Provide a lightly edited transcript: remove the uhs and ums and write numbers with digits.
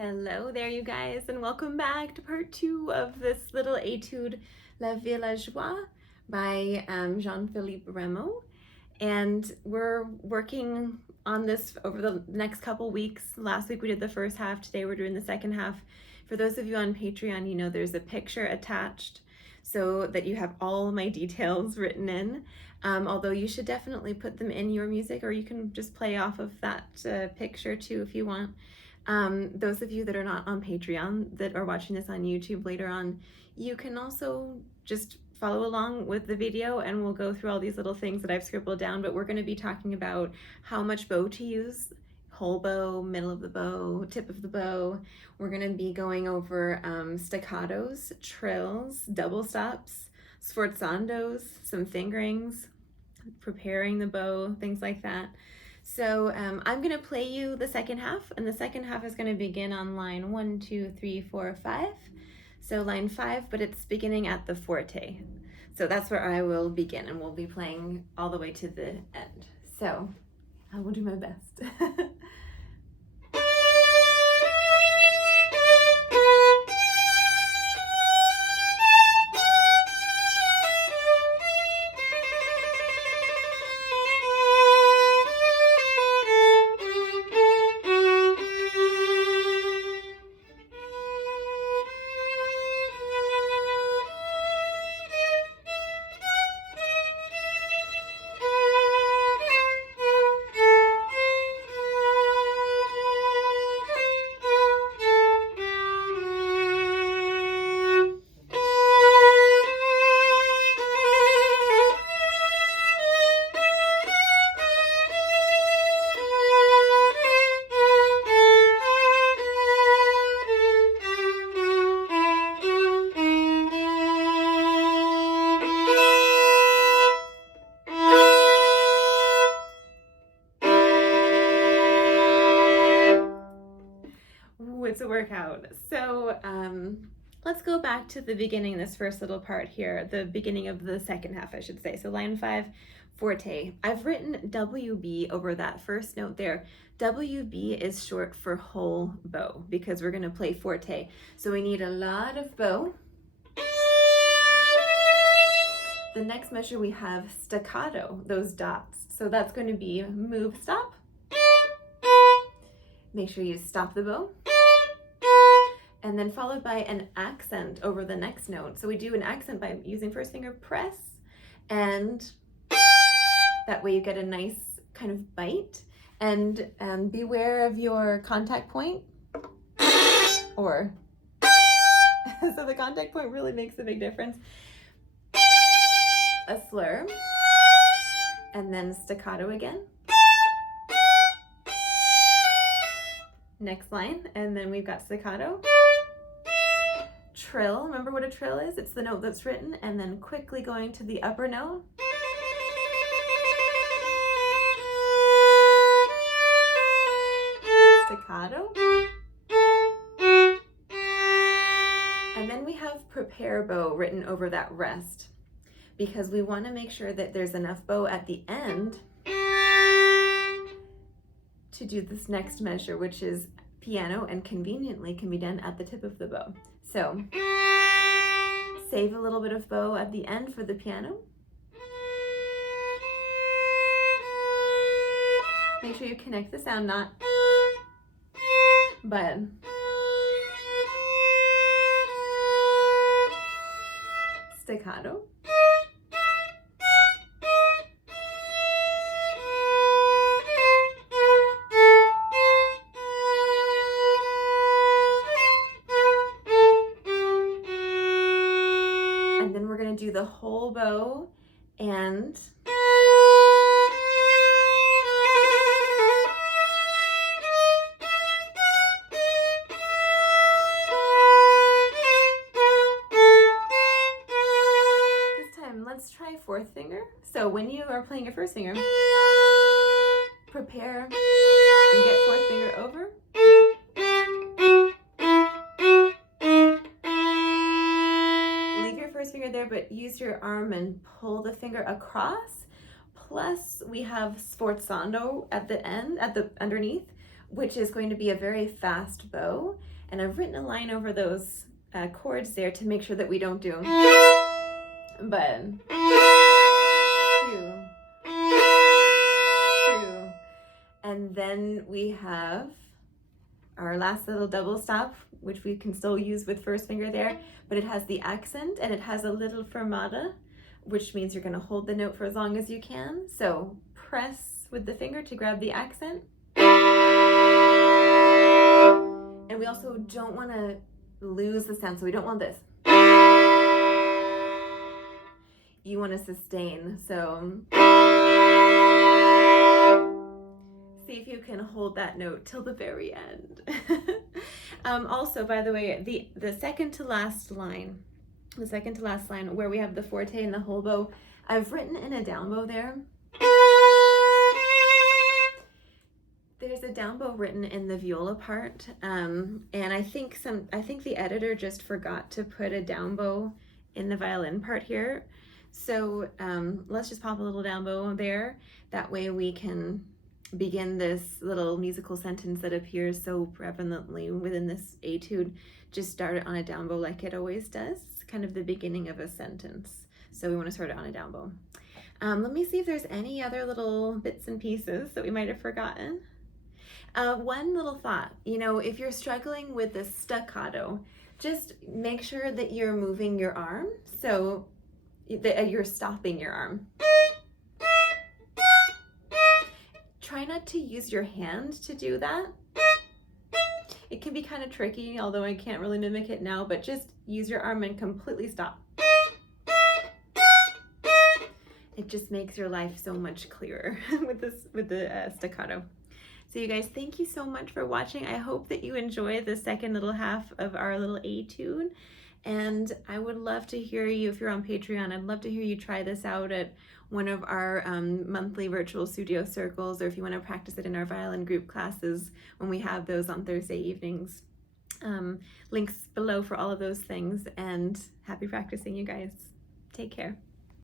Hello there, you guys, and welcome back to part 2 of this little etude La Villageoise by Jean-Philippe Rameau. And we're working on this over the next couple weeks. Last week we did the first half, today we're doing the second half. For those of you on Patreon, you know there's a picture attached so that you have all my details written in. Although you should definitely put them in your music, or you can just play off of that picture too if you want. Those of you that are not on Patreon that are watching this on YouTube later on, you can also just follow along with the video and we'll go through all these little things that I've scribbled down, but we're going to be talking about how much bow to use, whole bow, middle of the bow, tip of the bow. We're going to be going over staccatos, trills, double stops, sforzandos, some fingerings, preparing the bow, things like that. So I'm going to play you the second half, and the second half is going to begin on line 1, 2, 3, 4, 5. So line 5, but it's beginning at the forte. So that's where I will begin, and we'll be playing all the way to the end. So I will do my best. It's a workout. So let's go back to the beginning, this first little part here, the beginning of the second half, I should say. So line 5, forte. I've written WB over that first note there. WB is short for whole bow because we're going to play forte. So we need a lot of bow. The next measure we have staccato, those dots. So that's going to be move, stop. Make sure you stop the bow. And then followed by an accent over the next note. So we do an accent by using first finger press, and that way you get a nice kind of bite. And beware of your contact point, or so the contact point really makes a big difference. A slur, and then staccato again. Next line, and then we've got staccato. Trill, remember what a trill is? It's the note that's written, and then quickly going to the upper note. Staccato. And then we have prepare bow written over that rest, because we want to make sure that there's enough bow at the end to do this next measure, which is piano, and conveniently can be done at the tip of the bow. So save a little bit of bow at the end for the piano. Make sure you connect the sound, not but staccato. Do the whole bow and this time let's try fourth finger. So when you are playing your first finger, prepare and get fourth finger over. There, but use your arm and pull the finger across. Plus we have sforzando at the end, underneath, which is going to be a very fast bow. And I've written a line over those chords there to make sure that we don't do but 2, 2, and then we have our last little double stop, which we can still use with first finger there, but it has the accent and it has a little fermata, which means you're going to hold the note for as long as you can. So press with the finger to grab the accent. And we also don't want to lose the sound, so we don't want this. You want to sustain, so see if you can hold that note till the very end. Also, by the way, the second to last line where we have the forte and the whole bow, I've written in a down bow there. There's a down bow written in the viola part, and I think the editor just forgot to put a down bow in the violin part here. So let's just pop a little down bow there. That way we can begin this little musical sentence that appears so prevalently within this etude. Just start it on a down bow like it always does. It's kind of the beginning of a sentence. So we want to start it on a down bow. Let me see if there's any other little bits and pieces that we might have forgotten. One little thought, if you're struggling with the staccato, just make sure that you're moving your arm, so that you're stopping your arm. Try not to use your hand to do that. It can be kind of tricky, although I can't really mimic it now, but just use your arm and completely stop. It just makes your life so much clearer with the staccato. So you guys, thank you so much for watching. I hope that you enjoy the second little half of our little etude. And I would love to hear you, if you're on Patreon, I'd love to hear you try this out at one of our monthly virtual studio circles, or if you want to practice it in our violin group classes when we have those on Thursday evenings. Links below for all of those things, and happy practicing, you guys. Take care.